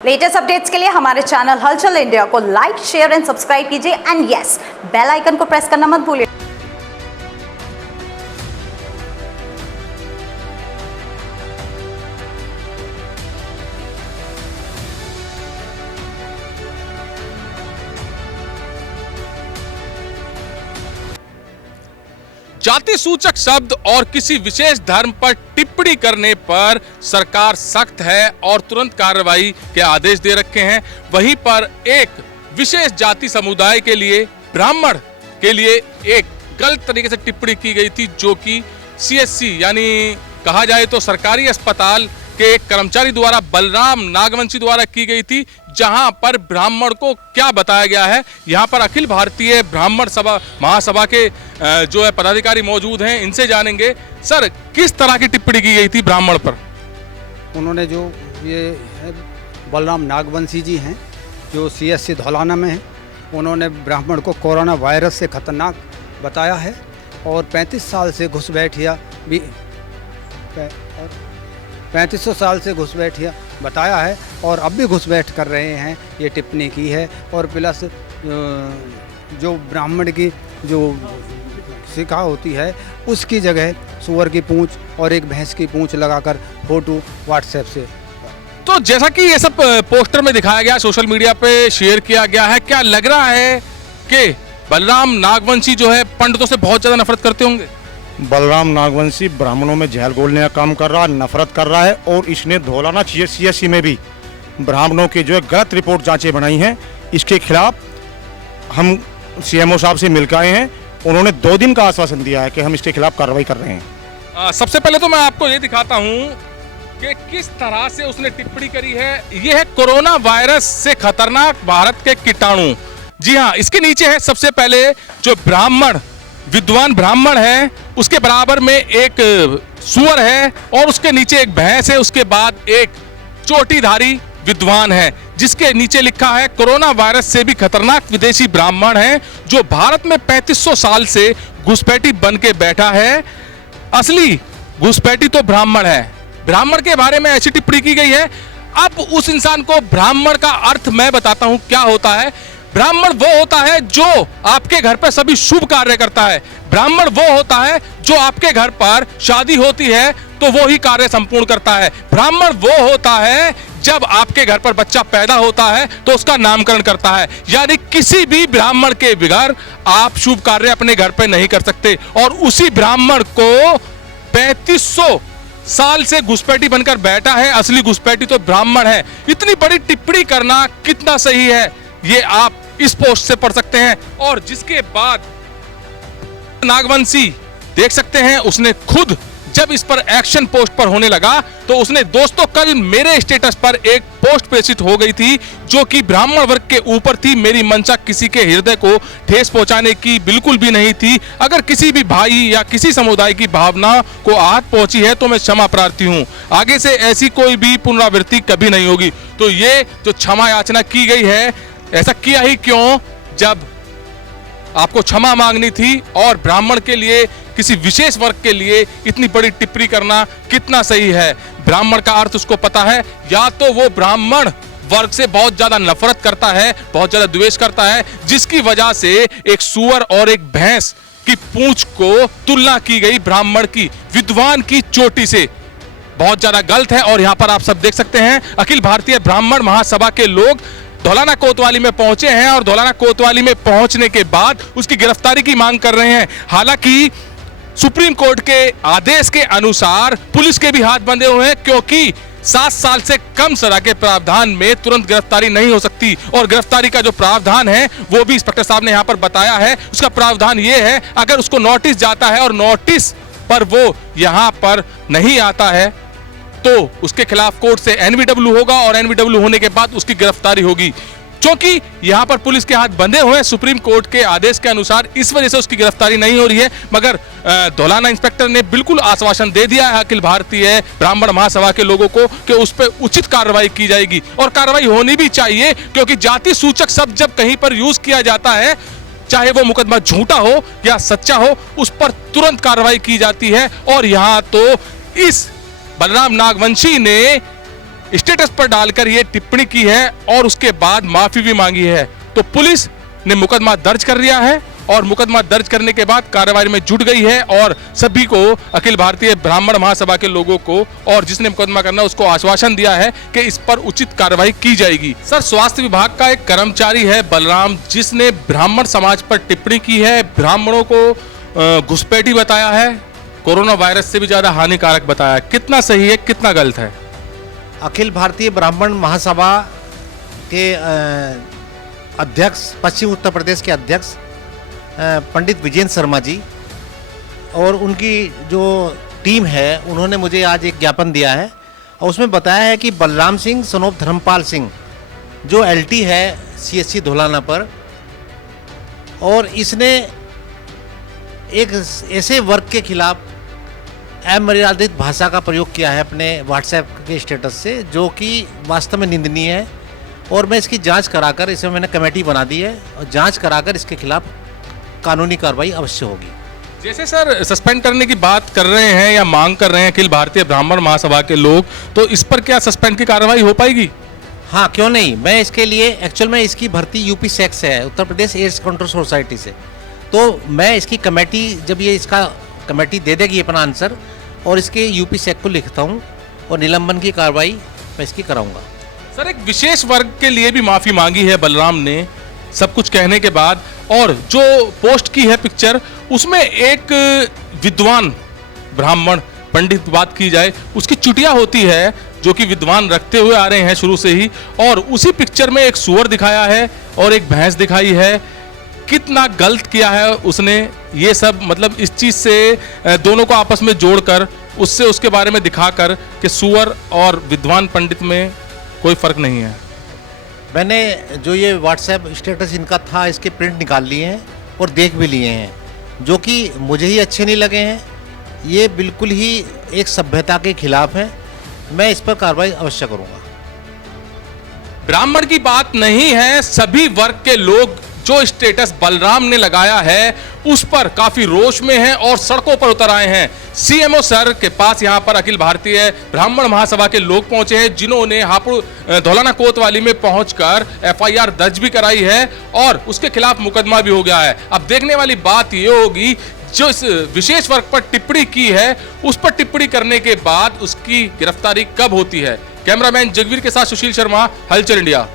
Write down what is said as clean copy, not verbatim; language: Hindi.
लेटेस्ट अपडेट्स के लिए हमारे चैनल हलचल इंडिया को लाइक, शेयर एंड सब्सक्राइब कीजिए एंड यस, बेल आइकन को प्रेस करना मत भूलिए। जाति सूचक शब्द और किसी विशेष धर्म पर टिप्पणी करने पर सरकार सख्त है और तुरंत कार्रवाई के आदेश दे रखे हैं। वहीं पर एक विशेष जाति समुदाय के लिए, ब्राह्मण के लिए एक गलत तरीके से टिप्पणी की गई थी, जो कि सीएससी यानी कहा जाए तो सरकारी अस्पताल के एक कर्मचारी द्वारा, बलराम नागवंशी द्वारा की गई थी, जहां पर ब्राह्मण को क्या बताया गया है। यहां पर अखिल भारतीय ब्राह्मण सभा महासभा के जो है पदाधिकारी मौजूद हैं, इनसे जानेंगे सर किस तरह की टिप्पणी की गई थी ब्राह्मण पर। उन्होंने जो ये है बलराम नागवंशी जी हैं जो सीएससी धौलाना में हैं, उन्होंने ब्राह्मण को कोरोना वायरस से खतरनाक बताया है और 35 साल से घुसपैठिया भी 3500 साल से घुसपैठिया बताया है और अब भी घुसपैठ कर रहे हैं, ये टिप्पणी की है। और प्लस जो ब्राह्मण की जो शिखा होती है उसकी जगह सूअर की पूंछ और एक भैंस की पूंछ लगाकर फोटो व्हाट्सएप से। तो जैसा कि ये सब पोस्टर में दिखाया गया, सोशल मीडिया पे शेयर किया गया है, क्या लग रहा है कि बलराम नागवंशी जो है पंडितों से बहुत ज्यादा नफरत करते होंगे? बलराम नागवंशी ब्राह्मणों में झैल घोलने का काम कर रहा है, नफरत कर रहा है और इसने धौलाना सीएससी में भी ब्राह्मणों की जो है गलत रिपोर्ट जांचें बनाई हैं। इसके खिलाफ हम सीएमओ साहब से मिलकर आए हैं, उन्होंने 2 दिन का आश्वासन दिया है कि हम इसके खिलाफ कार्रवाई कर रहे हैं। सबसे पहले तो मैं आपको ये दिखाता हूँ कि किस तरह से उसने टिप्पणी करी है। ये है कोरोना वायरस से खतरनाक भारत के कीटाणु। जी हाँ, इसके नीचे है सबसे पहले जो ब्राह्मण, विद्वान ब्राह्मण है, उसके बराबर में एक सूअर है और उसके नीचे एक भैंस है, उसके बाद एक चोटीधारी विद्वान है, जिसके नीचे लिखा है कोरोना वायरस से भी खतरनाक विदेशी ब्राह्मण है जो भारत में 3500 साल से घुसपैठी बन के बैठा है। असली घुसपैठी तो ब्राह्मण है। ब्राह्मण के बारे में ऐसी टिप्पणी की गई है। अब उस इंसान को ब्राह्मण का अर्थ मैं बताता हूं क्या होता है। ब्राह्मण वो होता है जो आपके घर पर सभी शुभ कार्य करता है। ब्राह्मण वो होता है जो आपके घर पर शादी होती है तो वो ही कार्य संपूर्ण करता है। ब्राह्मण वो होता है जब आपके घर पर बच्चा पैदा होता है तो उसका नामकरण करता है। यानी किसी भी ब्राह्मण के बगैर आप शुभ कार्य अपने घर पर नहीं कर सकते। और उसी ब्राह्मण को 3500 साल से घुसपैठी बनकर बैठा है। असली घुसपैठी तो ब्राह्मण है। इतनी बड़ी टिप्पणी करना कितना सही है, ये आप इस पोस्ट से पढ़ सकते हैं। और जिसके बाद नागवंशी देख सकते हैं, उसने खुद जब इस पर एक्शन पोस्ट पर होने लगा तो उसने, दोस्तों कल मेरे स्टेटस पर एक पोस्ट प्रेषित हो गई थी जो कि ब्राह्मण वर्ग के ऊपर थी। मेरी मंशा किसी के हृदय को ठेस पहुंचाने की बिल्कुल भी नहीं थी। अगर किसी भी भाई या किसी समुदाय की भावना को आहत पहुंची है तो मैं क्षमा प्रार्थी हूं। आगे से ऐसी कोई भी पुनरावृत्ति कभी नहीं होगी। तो ये जो क्षमा याचना की गई है, ऐसा किया ही क्यों जब आपको क्षमा मांगनी थी। और ब्राह्मण के लिए, किसी विशेष वर्ग के लिए इतनी बड़ी टिप्पणी करना कितना सही है। ब्राह्मण का अर्थ उसको पता है, या तो वो ब्राह्मण वर्ग से बहुत ज्यादा नफरत करता है, बहुत ज्यादा द्वेष करता है, जिसकी वजह से एक सूअर और एक भैंस की पूंछ को तुलना की गई ब्राह्मण की, विद्वान की चोटी से। बहुत ज्यादा गलत है। और यहां पर आप सब देख सकते हैं, अखिल भारतीय ब्राह्मण महासभा के लोग धौलाना कोतवाली में पहुंचे हैं और धौलाना कोतवाली में पहुंचने के बाद उसकी गिरफ्तारी की मांग कर रहे हैं। हालांकि सुप्रीम कोर्ट के आदेश के अनुसार पुलिस के भी हाथ बंधे हुए हैं, क्योंकि 7 साल से कम सजा के प्रावधान में तुरंत गिरफ्तारी नहीं हो सकती। और गिरफ्तारी का जो प्रावधान है वो भी इंस्पेक्टर साहब ने यहां पर बताया है। उसका प्रावधान ये है, अगर उसको नोटिस जाता है और नोटिस पर वो यहां पर नहीं आता है तो उसके खिलाफ कोर्ट से एनवीडब्ल्यू होगा और एनवीडब्ल्यू होने के बाद उसकी गिरफ्तारी होगी। क्योंकि यहां पर पुलिस के हाथ बंधे हुए हैं सुप्रीम कोर्ट के आदेश के अनुसार, इस वजह से उसकी गिरफ्तारी नहीं हो रही है। मगर धौलाना इंस्पेक्टर ने बिल्कुल आश्वासन दे दिया है अखिल भारतीय ब्राह्मण महासभा के लोगों को कि उस पर उचित कार्रवाई की जाएगी। और कार्रवाई होनी भी चाहिए, क्योंकि जाति सूचक शब्द जब कहीं पर यूज किया जाता है, चाहे वो मुकदमा झूठा हो या सच्चा हो, उस पर तुरंत कार्रवाई की जाती है। और यहां तो इस बलराम नागवंशी ने स्टेटस पर डालकर ये टिप्पणी की है और उसके बाद माफी भी मांगी है। तो पुलिस ने मुकदमा दर्ज कर लिया है और मुकदमा दर्ज करने के बाद कार्रवाई में जुट गई है और सभी को, अखिल भारतीय ब्राह्मण महासभा के लोगों को और जिसने मुकदमा करना उसको आश्वासन दिया है कि इस पर उचित कार्रवाई की जाएगी। सर, स्वास्थ्य विभाग का एक कर्मचारी है बलराम, जिसने ब्राह्मण समाज पर टिप्पणी की है, ब्राह्मणों को घुसपैठी बताया है, कोरोना वायरस से भी ज्यादा हानिकारक बताया है। कितना सही है, कितना गलत है? अखिल भारतीय ब्राह्मण महासभा के अध्यक्ष, पश्चिम उत्तर प्रदेश के अध्यक्ष पंडित विजेंद्र शर्मा जी और उनकी जो टीम है, उन्होंने मुझे आज एक ज्ञापन दिया है और उसमें बताया है कि बलराम सिंह सनोप धर्मपाल सिंह जो एलटी है सीएससी धौलाना पर, और इसने एक ऐसे वर्ग के खिलाफ अमर्यादित भाषा का प्रयोग किया है अपने व्हाट्सएप के स्टेटस से, जो कि वास्तव में निंदनीय है। और मैं इसकी जांच कराकर, इसमें मैंने कमेटी बना दी है और जांच कराकर इसके खिलाफ कानूनी कार्रवाई अवश्य होगी। जैसे सर सस्पेंड करने की बात कर रहे हैं या मांग कर रहे हैं अखिल भारतीय ब्राह्मण महासभा के लोग, तो इस पर क्या सस्पेंड की कार्रवाई हो पाएगी? हाँ, क्यों नहीं। मैं इसके लिए एक्चुअल में इसकी भर्ती यूपी सेक्स से है, Uttar Pradesh AIDS control society से। तो मैं इसकी कमेटी, जब ये इसका कमेटी दे देगी अपना आंसर, और इसके यूपी सेक को लिखता हूँ और निलंबन की कार्रवाई मैं इसकी कराऊंगा। सर, एक विशेष वर्ग के लिए भी माफी मांगी है बलराम ने सब कुछ कहने के बाद, और जो पोस्ट की है पिक्चर, उसमें एक विद्वान ब्राह्मण पंडित बात की जाए, उसकी चुटिया होती है जो कि विद्वान रखते हुए आ रहे हैं शुरू से ही, और उसी पिक्चर में एक सूअर दिखाया है और एक भैंस दिखाई है। कितना गलत किया है उसने ये सब, मतलब इस चीज से दोनों को आपस में जोड़कर, उससे उसके बारे में दिखाकर कि सूअर और विद्वान पंडित में कोई फर्क नहीं है। मैंने जो ये व्हाट्सएप स्टेटस इनका था, इसके प्रिंट निकाल लिए हैं और देख भी लिए हैं, जो कि मुझे ही अच्छे नहीं लगे हैं। ये बिल्कुल ही एक सभ्यता के खिलाफ है। मैं इस पर कार्रवाई अवश्य करूंगा। ब्राह्मण की बात नहीं है, सभी वर्ग के लोग जो स्टेटस बलराम ने लगाया है उस पर काफी रोष में हैं और सड़कों पर उतर आए हैं। सीएमओ सर के पास यहां पर अखिल भारतीय ब्राह्मण महासभा के लोग पहुंचे हैं, जिन्होंने हापुड़ धौलाना कोतवाली में पहुंचकर एफआईआर दर्ज भी कराई है और उसके खिलाफ मुकदमा भी हो गया है। अब देखने वाली बात यह होगी, जो इस विशेष वर्ग पर टिप्पणी की है उस पर टिप्पणी करने के बाद उसकी गिरफ्तारी कब होती है। कैमरामैन जगवीर के साथ सुशील शर्मा, हलचल इंडिया।